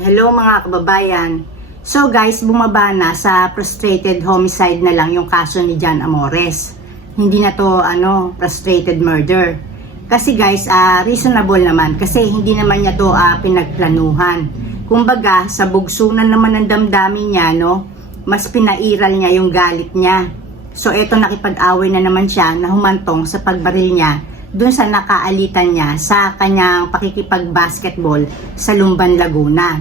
Hello mga kababayan. So guys, bumaba na sa frustrated homicide na lang yung kaso ni John Amores. Hindi na to ano, frustrated murder. Kasi guys, ah, reasonable naman kasi hindi naman niya to ah, pinagplanuhan. Kumbaga, sa bugsunan naman ng damdamin niya, no, mas pinairal niya yung galit niya. So eto nakipag-away na naman siya na humantong sa pagbaril niya dun sa nakaalitan niya sa kanyang pakikipag-basketball sa Lumban, Laguna.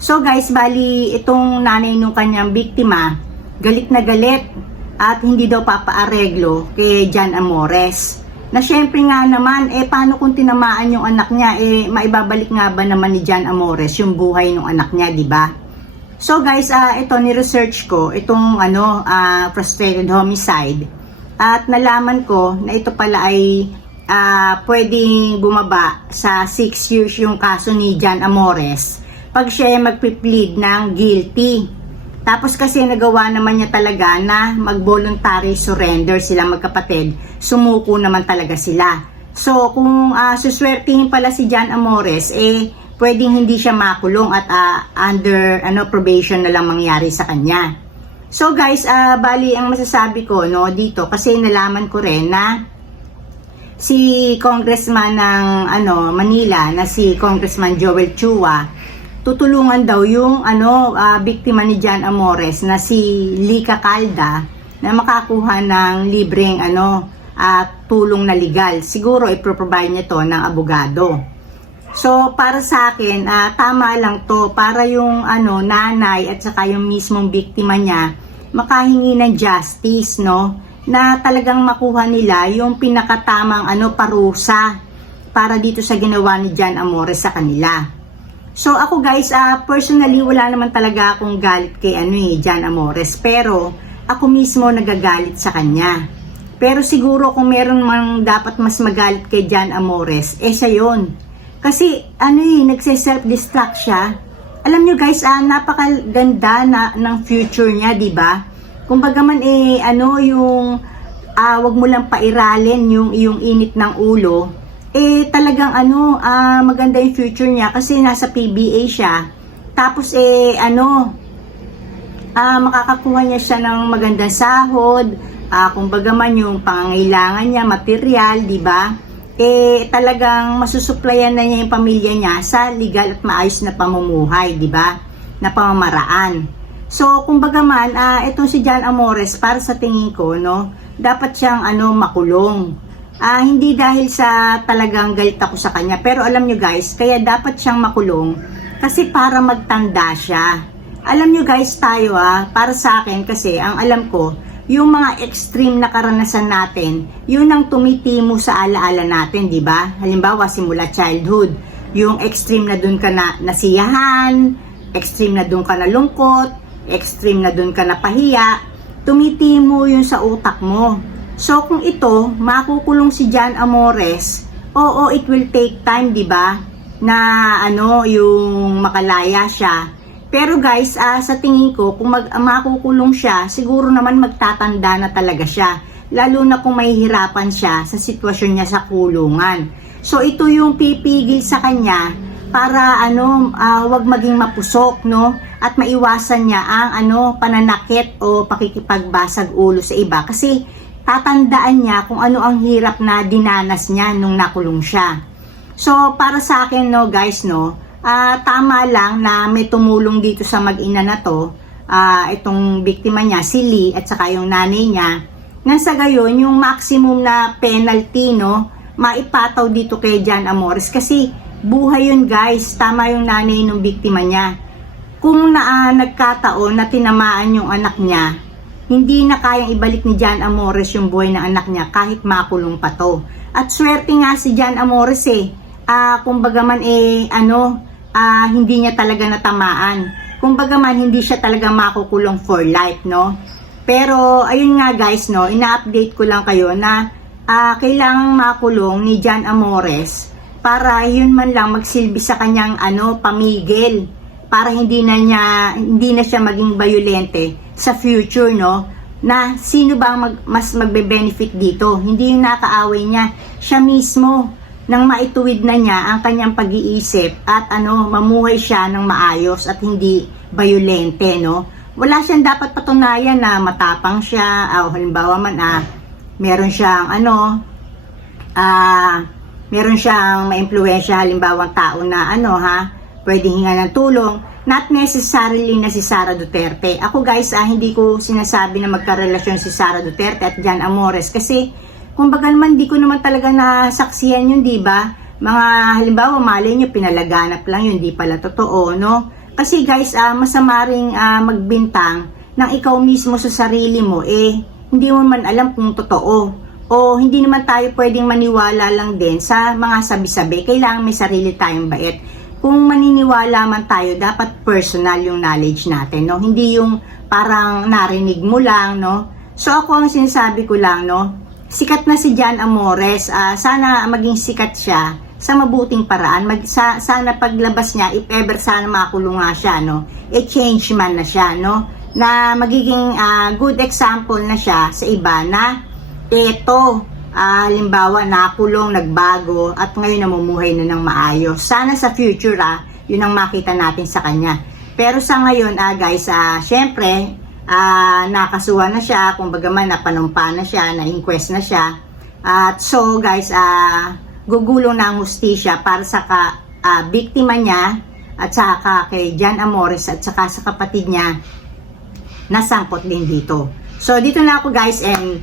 So guys, bali itong nanay nung kanyang biktima, galit na galit at hindi daw papaareglo kay John Amores. Na syempre nga naman, eh paano kung tinamaan yung anak niya, eh maibabalik nga ba naman ni John Amores yung buhay ng anak niya, di ba? So guys, ah ito ni-research ko, itong ano, ah, frustrated homicide. At nalaman ko na ito pala ay ah, pwedeng bumaba sa 6 years yung kaso ni John Amores pag siya ay magpi-plead ng guilty. Tapos kasi nagawa naman niya talaga na mag-voluntary surrender sila magkapatid. Sumuko naman talaga sila. So kung uh, suswertihin pala si John Amores, eh pwedeng hindi siya makulong at ah, under ano probation na lang mangyari sa kanya. So guys, ah, bali ang masasabi ko no dito kasi nalaman ko rin na si congressman ng ano Manila na si congressman Joel Chua tutulungan daw yung ano ah, biktima ni John Amores na si Lika Calda na makakuha ng libreng ano at tulong na legal. Siguro i-provide niya to ng abogado. So para sa akin, ah, tama lang to para yung ano nanay at saka yung mismong biktima niya makahingi ng justice, no? Na talagang makuha nila yung pinakatamang ano parusa para dito sa ginawa ni John Amores sa kanila. So ako guys, ah personally wala naman talaga akong galit kay ano eh, John Amores, pero ako mismo nagagalit sa kanya. Pero siguro kung meron mang dapat mas magalit kay John Amores, eh siya yun. Kasi ano eh, nagse-self-destruct siya. Alam nyo guys, ah, napakaganda na, ng future niya, di ba? Kumbaga man eh, ano yung, ah, wag mo lang pairalin yung, yung init ng ulo. Eh, talagang ano, ah, maganda yung future niya kasi nasa PBA siya. Tapos eh, ano, ah, makakakuha niya siya ng magandang sahod, ah, kumbaga man yung pangangailangan niya, material, di ba? Eh, talagang masusuplayan na niya yung pamilya niya sa legal at maayos na pamumuhay, di ba? Na pamamaraan. So, kumbaga man, ah, itong si John Amores, para sa tingin ko, no, dapat siyang ano, makulong. Ah, hindi dahil sa talagang galit ako sa kanya, pero alam nyo guys, kaya dapat siyang makulong kasi para magtanda siya. Alam nyo guys, tayo ah, para sa akin kasi ang alam ko, yung mga extreme na karanasan natin, yun ang tumitimo sa alaala natin, di ba? Halimbawa, simula childhood, yung extreme na dun ka na nasiyahan, extreme na dun ka na lungkot, extreme na dun ka na pahiya, tumitimo yun sa utak mo. So, kung ito, makukulong si John Amores, oo, it will take time, di ba? Na, ano, yung makalaya siya. Pero guys, ah, sa tingin ko, kung mag, makukulong siya, siguro naman magtatanda na talaga siya. Lalo na kung mahihirapan siya sa sitwasyon niya sa kulungan. So, ito yung pipigil sa kanya para ano, ah, wag maging mapusok, no? At maiwasan niya ang ano, pananakit o pakikipagbasag ulo sa iba. Kasi tatandaan niya kung ano ang hirap na dinanas niya nung nakulong siya. So, para sa akin, no, guys, no, ah, tama lang na may tumulong dito sa mag-ina na to, ah, itong biktima niya, si Lee, at saka yung nanay niya, nang sa gayon, yung maximum na penalty, no, maipataw dito kay John Amores, kasi buhay yun, guys, tama yung nanay ng biktima niya. Kung na, ah, nagkataon na tinamaan yung anak niya, hindi na kayang ibalik ni John Amores yung buhay ng anak niya kahit makulong pa to. At swerte nga si John Amores eh. Ah, kumbaga man eh ano, ah, hindi niya talaga natamaan. Kumbaga man hindi siya talaga makukulong for life, no? Pero ayun nga guys, no, ina-update ko lang kayo na ah, kailangang makulong ni John Amores para yun man lang magsilbi sa kanyang ano, pamigil. Para hindi na niya hindi na siya maging violente sa future no? Na sino ba ang mag, mas magbe-benefit dito? Hindi yung nakaaway niya. Siya mismo nang maituwid na niya ang kanyang pag-iisip at ano, mamuhay siya ng maayos at hindi bayolente, no? Wala siyang dapat patunayan na matapang siya, o halimbawa man, ah, meron siyang ano, ah, meron siyang maimpluwensya halimbawa tao na ano ha, pwedeng hinga ng tulong, not necessarily na si Sara Duterte. Ako guys, ah, hindi ko sinasabi na magkarelasyon si Sara Duterte at Jan Amores kasi kumbaga naman di ko naman talaga nasaksiyan yun, di ba? Mga halimbawa, mali nyo, pinalaganap lang yun, di pala totoo, no? Kasi guys, ah, masama ring ah, magbintang ng ikaw mismo sa sarili mo, eh, hindi mo man alam kung totoo o hindi naman tayo pwedeng maniwala lang din sa mga sabi-sabi. Kailangan may sarili tayong bait. Kung maniniwala man tayo, dapat personal yung knowledge natin, no? Hindi yung parang narinig mo lang, no? So ako ang sinasabi ko lang, no? Sikat na si Jan Amores. ah, sana maging sikat siya sa mabuting paraan. Mag, sa, sana paglabas niya, if ever sana makulong nga siya, no? E change man na siya, no? Na magiging ah, good example na siya sa iba na eto, ah, halimbawa nakulong, nagbago, at ngayon namumuhay na ng maayos. Sana sa future, ah, yun ang makita natin sa kanya. Pero sa ngayon, ah, guys, ah, syempre, ah, nakasuhan na siya, kumbaga man, napanumpa na siya, na-inquest na siya. At so, guys, ah, gugulong na ang hustisya para sa ka, ah, biktima niya, at saka kay Jan Amores, at saka sa kapatid niya, nasangkot din dito. So, dito na ako guys and